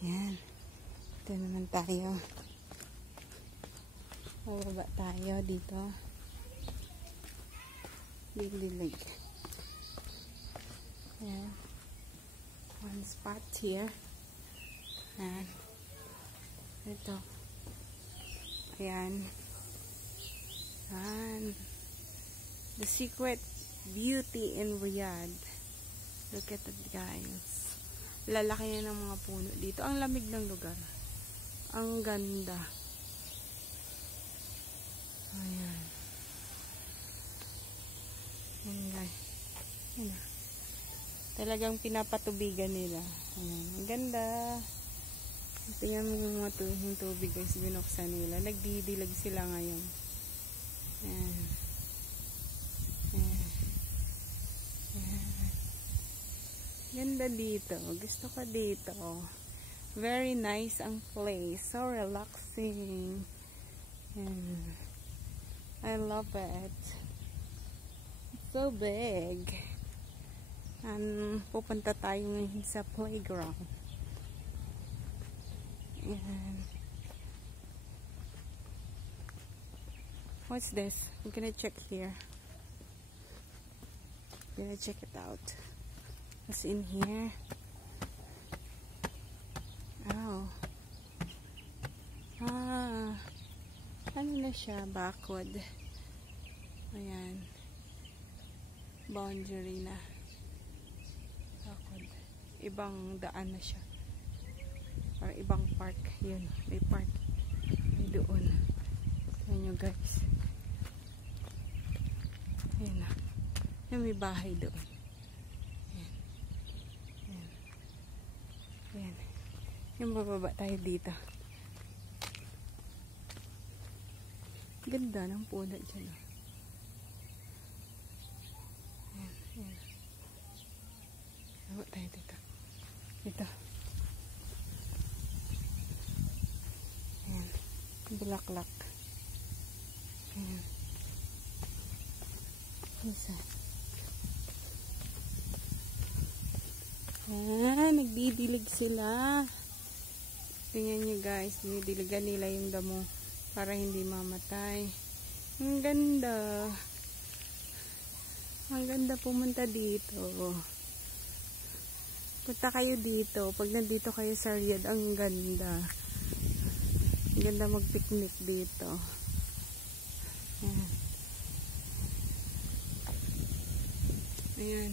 Yan. Ito naman tayo. Bababa tayo dito. Dilig. Yan. One spot here. Yan. Ito. Ayan. Yan. The secret beauty in Riyadh. Look at it, guys. Lalaki na ng mga puno dito. Ang lamig ng lugar. Ang ganda. Ayan. Ayan, guys. Ayan. Talagang pinapatubigan nila. Ayan. Ang ganda. Tingnan mo yung mga yung tubig, guys. Binuksan nila. Nagdidilag sila ngayon. Ayan. Ayan. Ayan. Ganda dito. Gusto ko dito. Very nice ang place. So relaxing. And I love it. It's so big. And pupunta tayo ngayon sa playground. And what's this? I'm gonna check here. I'm gonna check it out. What's in here? Oh. Ano na siya? Backward. Ayan. Boundary na. Backward. Ibang daan na siya. Or ibang park. Yun. May park. May doon. Ayan nyo, guys. Ayan na. Yung may bahay doon. Ayan. Ayan. Ayan. Yung bababa tayo dito. Ganda ng puno dyan. Ayan. Ayan. Bababa tayo dito. Dito. Ayan. Bulaklak. Ayan. Isa. Nagdidilig sila. Tingnan nyo, guys. Dinidiligan nila yung damo para hindi mamatay. Ang ganda. Ang ganda pumunta dito. Punta kayo dito. Pag nandito kayo sa Riyadh, ang ganda. Ang ganda mag-picnic dito. Ayan. Ayan.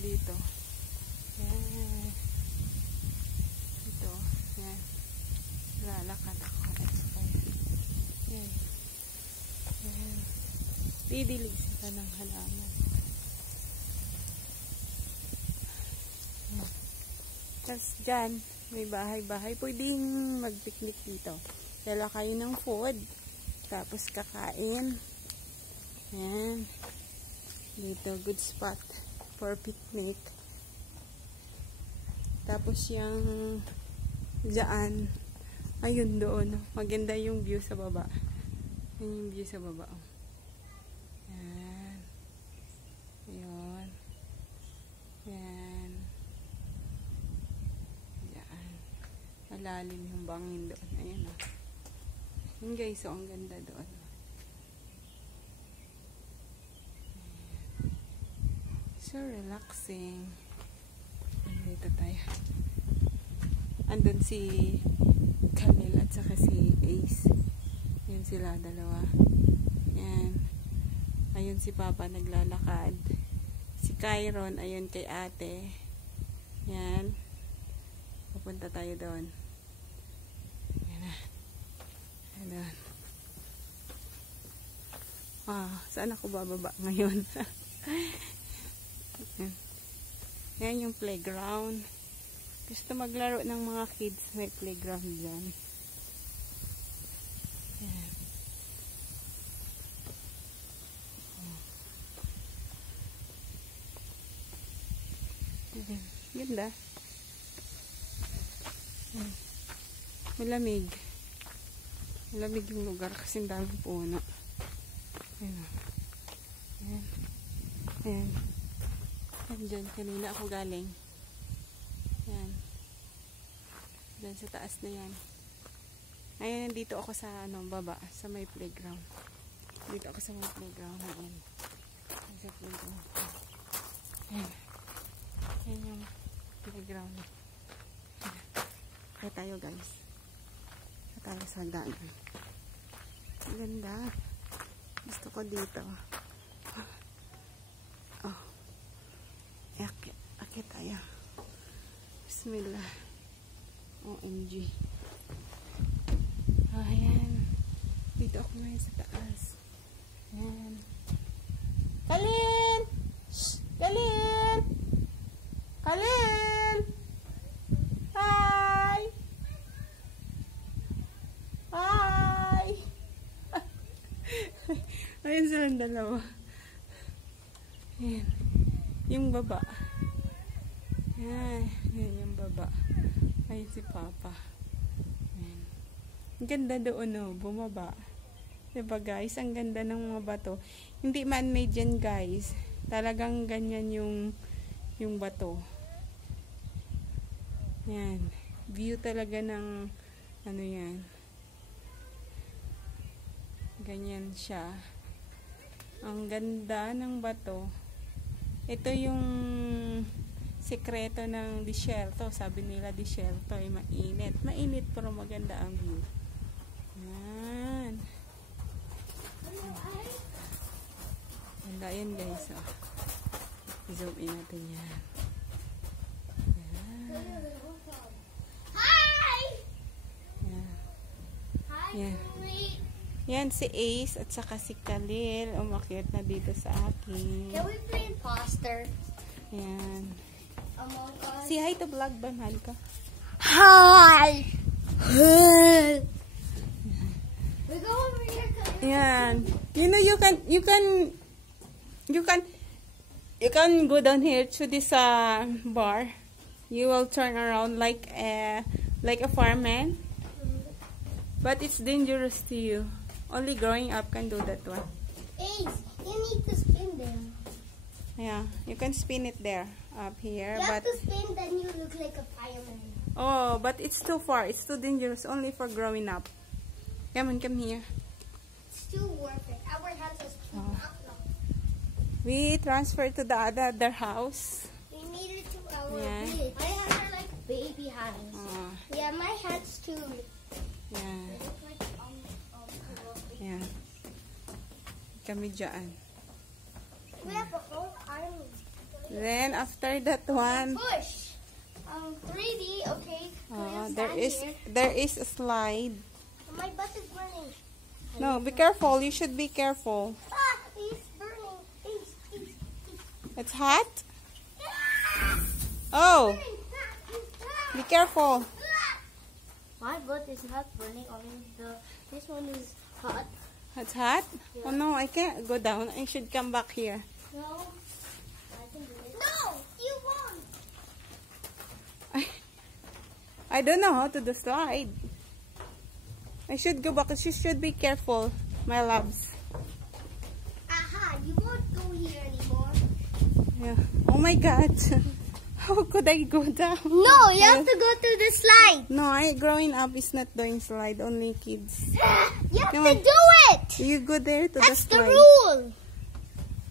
Dito. Ayan. Ito. Ayan. Lalakad ako. Ayan. Ayan. Didilig sila ng halaman. Ayan. Tapos dyan, may bahay-bahay. Pwedeng mag-picnic dito. Dala kayo ng food. Tapos kakain. Ayan. Dito, good spot for picnic. Tapos yung dyan, ayun doon. Maganda yung view sa baba. Ayun yung view sa baba. Ayan. Ayun. Ayan. Ayan. Malalim yung bangin doon. Ayan o. Yun guys, so ang ganda doon. So relaxing. Dito tayo. Andun si Khalil at saka si Ace. Yan sila dalawa. Yan. Ayun si Papa naglalakad. Si Kyron ayun kay ate. Yan. Pupunta tayo doon. Yan na. Ayan. Saan ako bababa ngayon? Yan yung playground. Gusto maglaro ng mga kids, may playground dyan. Yan. Ganda. Malamig. Malamig yung lugar kasi daming puno. Ayan. Ayan. Ayan. Ayan dyan. Kanina ako galing. Ayan. Diyan sa taas na yan. Ngayon, nandito ako sa baba, sa may playground. Dito ako sa may playground. Ayan. Sa playground. Ayan. Ayan yung playground. Kaya tayo, guys. Kaya tayo sa dagat. Ang ganda. Gusto ko dito. Oh. Akit tayo. Bismillah. OMG. Ayan. Dito ako ngayon sa taas. Ayan. Kalin! Shh! Kalin! Kalin! Hi! Hi! Ayan silang dalawa. Ayan. Yung baba. Ayan. Ayan yung baba. Ayan si Papa. Ayan. Ang ganda doon, no? Bumaba. Diba, guys? Ang ganda ng mga bato. Hindi man-made yan, guys. Talagang ganyan yung bato. Ayan. View talaga ng ano yan. Ganyan siya. Ang ganda ng bato. Ito yung sekreto ng disyerto. Sabi nila disyerto ay mainit. Mainit pero maganda ang view. Yan. Ganda yan, guys. Oh. Zoom in natin yan. Yan. Hi! Yan. Yan. Yan si Ace at saka si Khalil. Umakyat na dito sa akin. Can we play imposter? Yan. Among Us? Si hi to vlog ba, mahal ka? Hi! We go over here. Yan. You know, you can go down here to this bar. You will turn around like a fireman. But it's dangerous to you. Only growing up can do that one. Ace, you need to spin them. Yeah, you can spin it there, up here. You have But to spin, then you look like a fireman. oh, but it's too far. It's too dangerous. Only for growing up. Come on, come here. It's too worth it. Our house is too up now. We transferred to the other house. We made it to our Yeah. village. My hands are like baby hands. Oh, Yeah, my hands too. yeah. They look like Yeah. Kami dyan. we have a whole army. Then after that one, Push. 3D. Okay. there is a slide. My butt is burning. No, be careful. You should be careful. Ah, it's burning. Ace. It's hot. Oh, be careful. My butt is not burning. Only this one is hot. It's hot. Oh no, I can't go down. I should come back here. No, I can do it. No, you won't. I don't know how to do slide. I should go back. You should be careful, my loves. Aha, you won't go here anymore. Yeah. Oh my God. How could I go down? No, you have to go to the slide. No, growing up is not doing slide. Only kids. You have Come to on. do it. You go there to That's the the slide. rule.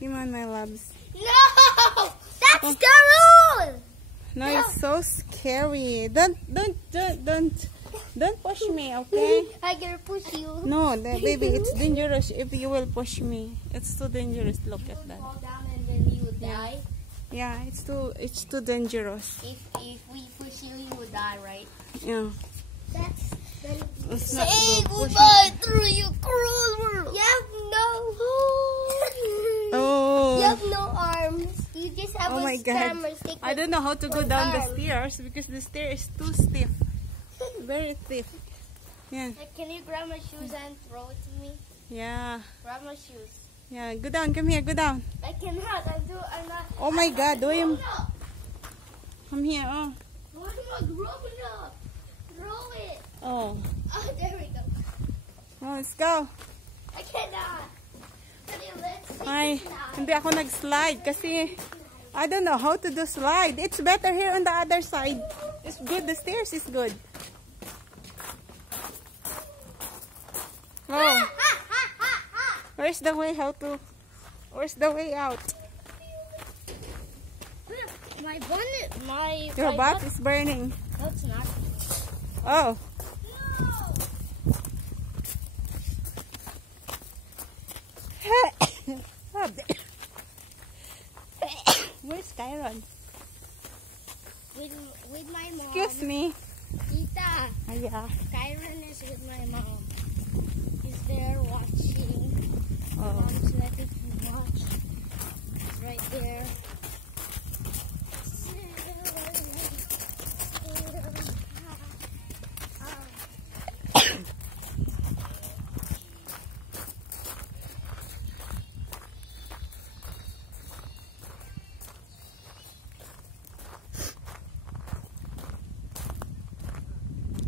Come on, my loves. No, that's the rule. No, it's so scary. Don't push me, okay? I'm gonna push you. No, baby, it's dangerous if you will push me. It's too dangerous. Look at that. Fall down and then you would die. Yeah, it's too dangerous. If we push you, you would die, right? Yeah. That's It's not say good. goodbye through your cruel world. You have no Oh. You have no arms. You just have Oh a my God. stammer stick. I don't know how to go down the arm. stairs because the stair is too stiff. Very stiff. Yeah. Can you grab my shoes and throw it to me? Yeah. Grab my shoes. Yeah. Go down. Come here. Go down. I cannot. I'm not. Oh my God. Growing up. Come here. Oh. I'm not growing up. Throw it. Oh. Oh, there we go. Oh, let's go. I cannot. Let's see Ay, this now. hindi ako nag-slide kasi I don't know how to do slide. It's better here on the other side. It's good. The stairs is good. Oh. Where's the way? Where's the way out? My bonnet, Your butt is burning. No, it's not. Oh. Where's Kyron? With my mom. Excuse me. Tita. Yeah. Kyron is with my mom. He's there watching. Oh. Mom's letting him watch. He's right there.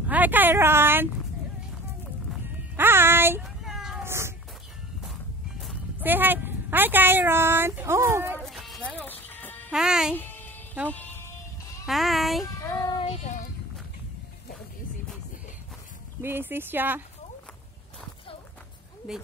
Hi, Kyron. Hi. Say hi. Hi, Kyron. Oh. Hi. Oh. Hi. Busy siya. Wait.